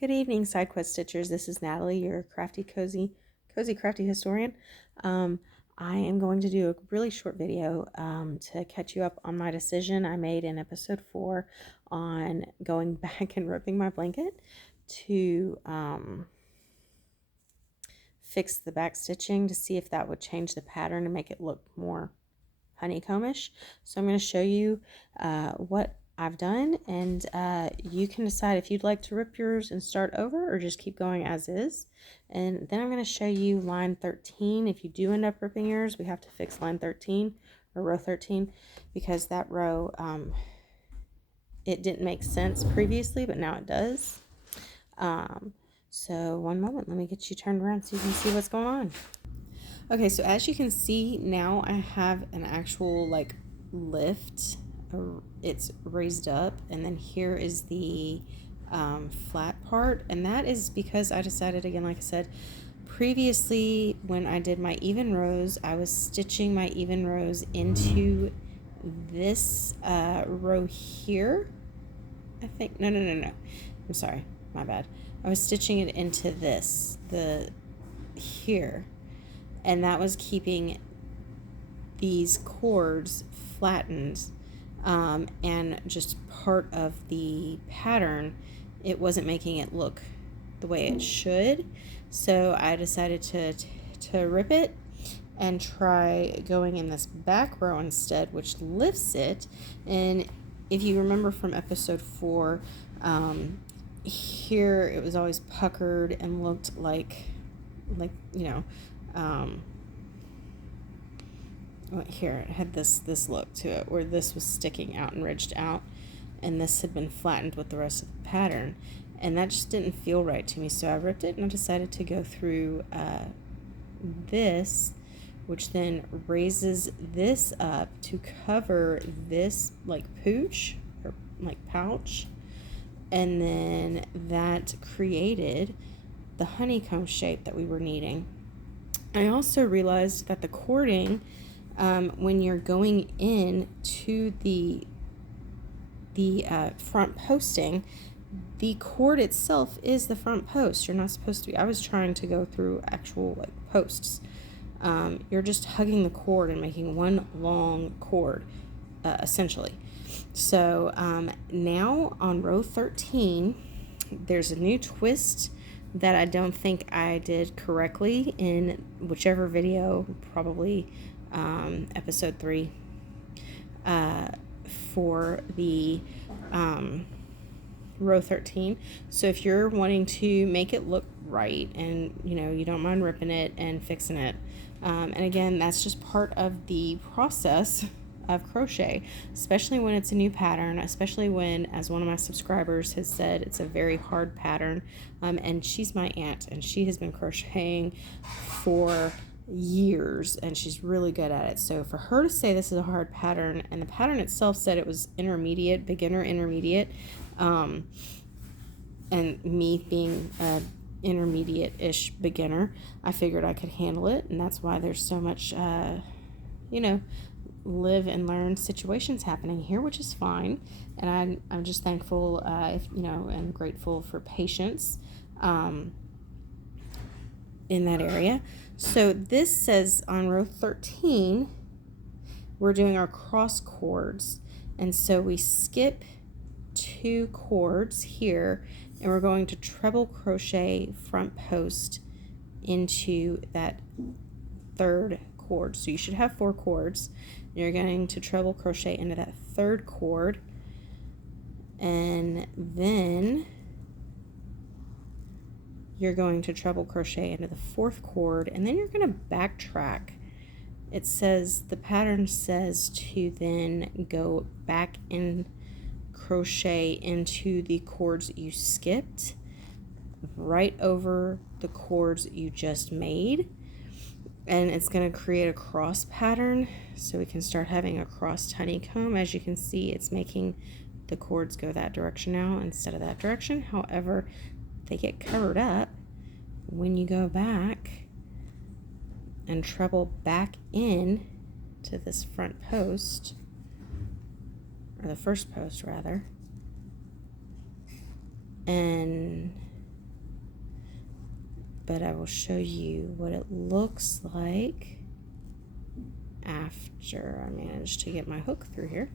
Good evening, side quest stitchers. This is Natalie, your crafty, cozy, crafty historian. I am going to do a really short video to catch you up on my decision I made in episode 4 on going back and ripping my blanket to fix the back stitching to see if that would change the pattern and make it look more honeycombish. So I'm going to show you what I've done, and you can decide if you'd like to rip yours and start over or just keep going as is. And then I'm going to show you line 13. If you do end up ripping yours, we have to fix line 13 or row 13 because that row it didn't make sense previously, but now it does. So one moment, let me get you turned around so you can see what's going on. Okay, so as you can see now, I have an actual like lift. It's raised up, and then here is the flat part, and that is because I decided, again, like I said previously, when I did my even rows, I was stitching my even rows into this row here. I think no, I'm sorry, my bad. I was stitching it into this, the here, and that was keeping these cords flattened, and just part of the pattern. It wasn't making it look the way it should, so I decided to rip it and try going in this back row instead, which lifts it. And if you remember from episode 4, here it was always puckered and looked like you know, here it had this look to it where this was sticking out and ridged out, and this had been flattened with the rest of the pattern, and that just didn't feel right to me. So I ripped it and I decided to go through this, which then raises this up to cover this like pooch or like pouch, and then that created the honeycomb shape that we were needing. I also realized that the cording, when you're going in to the front posting, the cord itself is the front post. You're not supposed to be, I was trying to go through actual like posts. You're just hugging the cord and making one long cord, essentially. So now on row 13, there's a new twist that I don't think I did correctly in whichever video, probably episode 3, for the row 13. So if you're wanting to make it look right, and you don't mind ripping it and fixing it, and again, that's just part of the process of crochet, especially when it's a new pattern, especially when, as one of my subscribers has said, it's a very hard pattern, and she's my aunt and she has been crocheting for years and she's really good at it. So for her to say this is a hard pattern, and the pattern itself said it was intermediate, beginner intermediate, and me being a intermediate-ish beginner, I figured I could handle it, and that's why there's so much live and learn situations happening here, which is fine. And I'm just thankful, and grateful for patience in that area. So this says on row 13, we're doing our cross cords, and so we skip 2 cords here, and we're going to treble crochet front post into that 3rd cord. So you should have 4 cords. You're going to treble crochet into that 3rd cord, and then you're going to treble crochet into the 4th cord, and then you're going to backtrack. It says, the pattern says to then go back and crochet into the cords that you skipped right over the cords that you just made, and it's going to create a cross pattern, so we can start having a crossed honeycomb. As you can see, it's making the cords go that direction now instead of that direction. However, they get covered up when you go back and treble back in to this front post, or the first post rather, and but I will show you what it looks like after I manage to get my hook through here.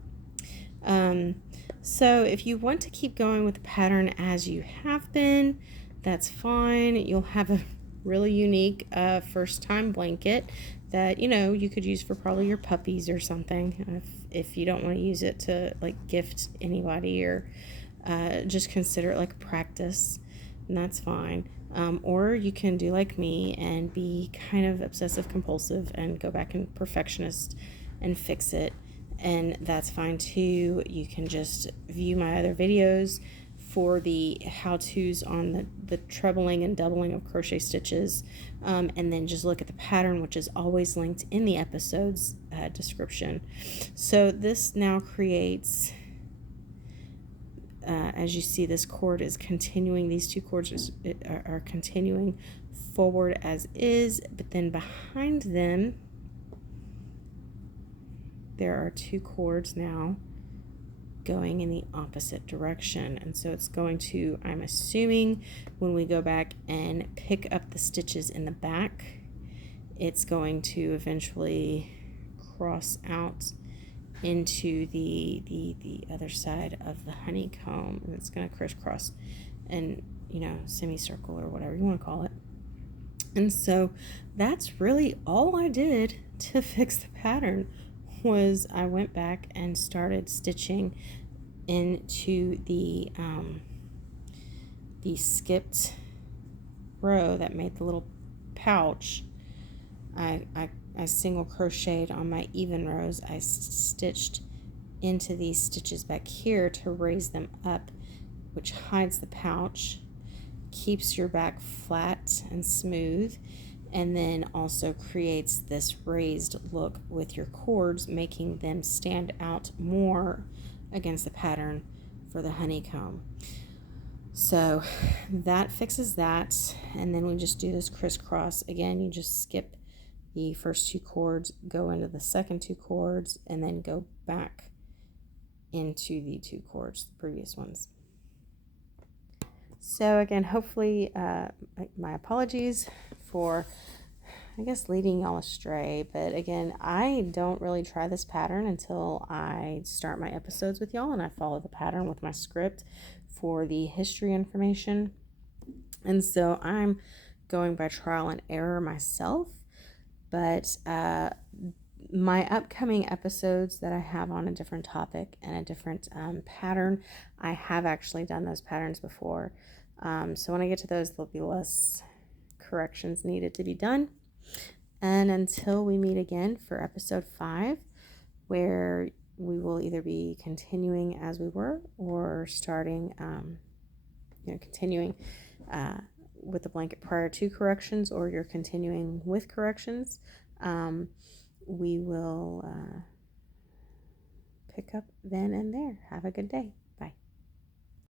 So if you want to keep going with the pattern as you have been, that's fine. You'll have a really unique first time blanket that you could use for probably your puppies or something, if you don't want to use it to like gift anybody, or just consider it like a practice, and that's fine. Or you can do like me and be kind of obsessive compulsive and go back and perfectionist and fix it, and that's fine too. You can just view my other videos for the how-tos on the trebling and doubling of crochet stitches, and then just look at the pattern, which is always linked in the episode's description. So this now creates, as you see, this cord is continuing, these two cords are continuing forward as is, but then behind them there are two cords now going in the opposite direction, and so it's going to, I'm assuming, when we go back and pick up the stitches in the back, it's going to eventually cross out into the other side of the honeycomb, and it's going to crisscross and semicircle or whatever you want to call it. And so that's really all I did to fix the pattern. Was I went back and started stitching into the skipped row that made the little pouch. I single crocheted on my even rows. I stitched into these stitches back here to raise them up, which hides the pouch, keeps your back flat and smooth, and then also creates this raised look with your cords, making them stand out more against the pattern for the honeycomb. So that fixes that, and then we just do this crisscross again. You just skip the first two cords, go into the second two cords, and then go back into the two cords, the previous ones. So again, hopefully, my apologies for, I guess, leading y'all astray, but again, I don't really try this pattern until I start my episodes with y'all, and I follow the pattern with my script for the history information. And so I'm going by trial and error myself, but my upcoming episodes that I have on a different topic and a different pattern, I have actually done those patterns before. So when I get to those, there'll be less corrections needed to be done. And until we meet again for episode 5, where we will either be continuing as we were, or starting, continuing with the blanket prior to corrections, or you're continuing with corrections, we will pick up then and there. Have a good day.